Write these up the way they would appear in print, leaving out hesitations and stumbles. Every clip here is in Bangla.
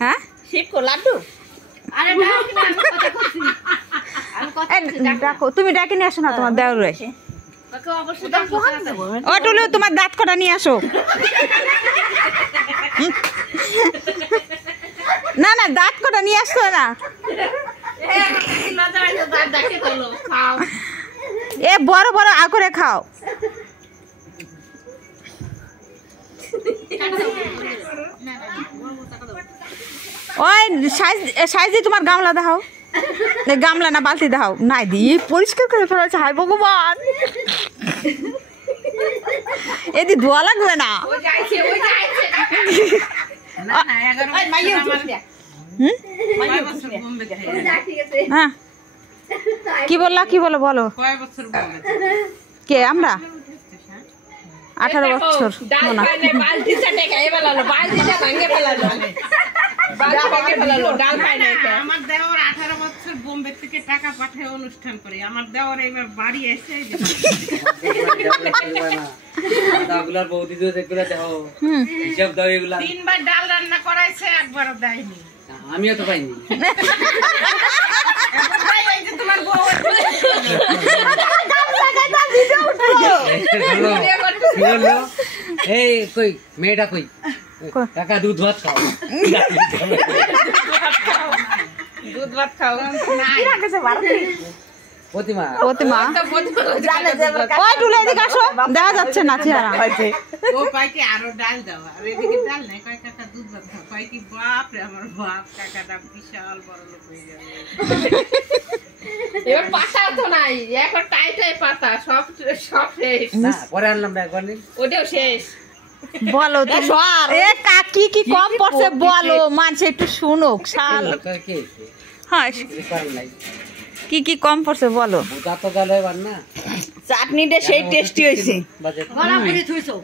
হ্যাঁ দেখো তুমি ডাকে নিয়ে আসো না তোমার দেওরে ও টুলু তোমার দাঁত কটা নিয়ে আসো না না দাঁত কটা নিয়ে আসতো না এ বড় বড় করে খাও ওই সাইজ দিয়ে তোমার গামলা দেখাও গামলা না বালতি দেখাও নাই দিয়ে পরিষ্কার করে ফেলেছে হাই ভগবান এদি ধোয়া লাগবে না হ্যাঁ কি বললা কি বলো বলো কে আমরা 18 বছর আমার দেওর 18 বছর বোম্বে থেকে টাকা পাঠায় অনুষ্ঠান করে আমার দেওর এবার বাড়ি এসে তিনবার ডাল রান্না করাইছে একবারও দেয়নি আমিও তো পাইনি তোমার বউ এই কই মেয়েটা কই কাকা দুধ ভাত খাও দুধ ভাত খাও প্রতিমা দেখা যাচ্ছে না চেহারা ও কয় কি আরো ডাল দাও আর এদিকে ডাল নাই কয় কাকা দুধ ভাত খাও কয় কি বাপ রে আমার বাপ কাকাটা বিশাল বড় লোক হয়ে যাবে এবার পাতা তো নাই এখন টাইটাই পাতা সব শেষ না পরে আনলাম একবার নি ওটাও শেষ বলো এ কাকি কি কম পড়ছে বলো মানুষ একটু শুনুক শাল কি হ্যাঁ কি কি কম পড়ছে বলো বুঝা তো গেল এবার না চাটনিটা সেই টেস্টি হইছে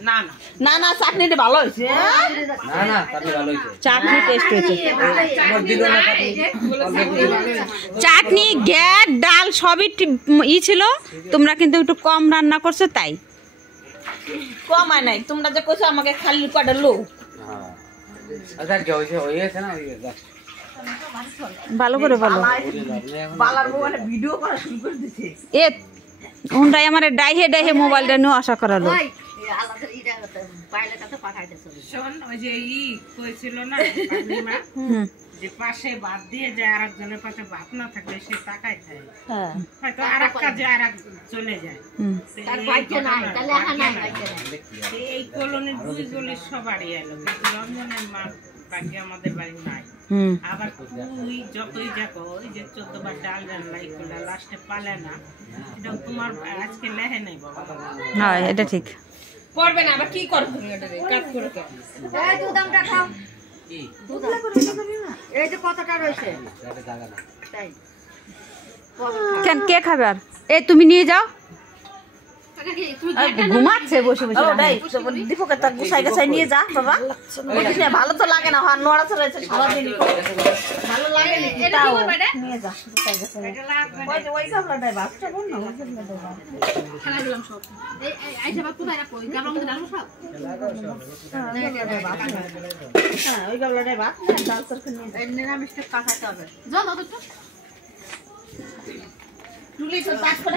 না না না না চাটনিটা ভালো হইছে না না তাহলে ভালো হইছে চাটনি টেস্ট হয়েছে আমার দিল না চাটনি গ্যাস ডাল সবই ই ছিল তোমরা কিন্তু একটু কম রান্না করছো তাই কমায় নাই তোমরা যে কইছো আমাকে খালি কটা লো হ্যাঁ আচ্ছা কি হইছে হইছে না হইছে ভালো করে বলো বালার বউ মানে ভিডিও করা শুরু করে দিছে এ হুন্ডাই আমার ডাইহে মোবাইলটা নিয়ে আসা করালো শোন ওই যে ই কইছিল না পূর্ণিমা যে পাশে ভাত দিয়ে যায় আর একজনের পাশে ভাত না থাকলে সে টাকায় খায় হয়তো আর এক কাজে আর এক চলে যায় এই কলোনির দুই গলির সবারই এলো কিন্তু রঞ্জনের মা ভাগ্যে আমাদের বাড়ি নাই আবার তুই যতই দেখো ওই যে 14 বার ডাল রান্নাই করলে লাস্টে পালে না এটা তোমার আজকে লেহে নাই বাবা হ্যাঁ এটা ঠিক করবে না আবার কি করব তুমি এটা কাজ করে কে এই দুধটা খাও কি দুধলা করে না এই যে কতটা রইছে এটা জায়গা না তাই কেন কে খাবে আর এই তুমি নিয়ে যাও ঘুমাচ্ছে বসে বসে দীপকের তার গুছাই গাছাই নিয়ে যা বাবা ভালো তো লাগে না হ্যাঁ নড়া চড়াইছে সারাদিন ভালো লাগে না এটা নিয়ে যা গুছাই গাছাই ওই গামলাটাই বাচ্চা বল না ওই গামলাটাই বাচ্চা খেলা দিলাম সব এই আইসা বাপ কোথায় রাখো এই গামলার মধ্যে ডালবো সব হ্যাঁ ওই গামলাটাই বাপ ডাল তরকারি নিয়ে এই নিরামিষটা কাটাতে হবে যাও দাও তো টুলি তো পাঁচ করে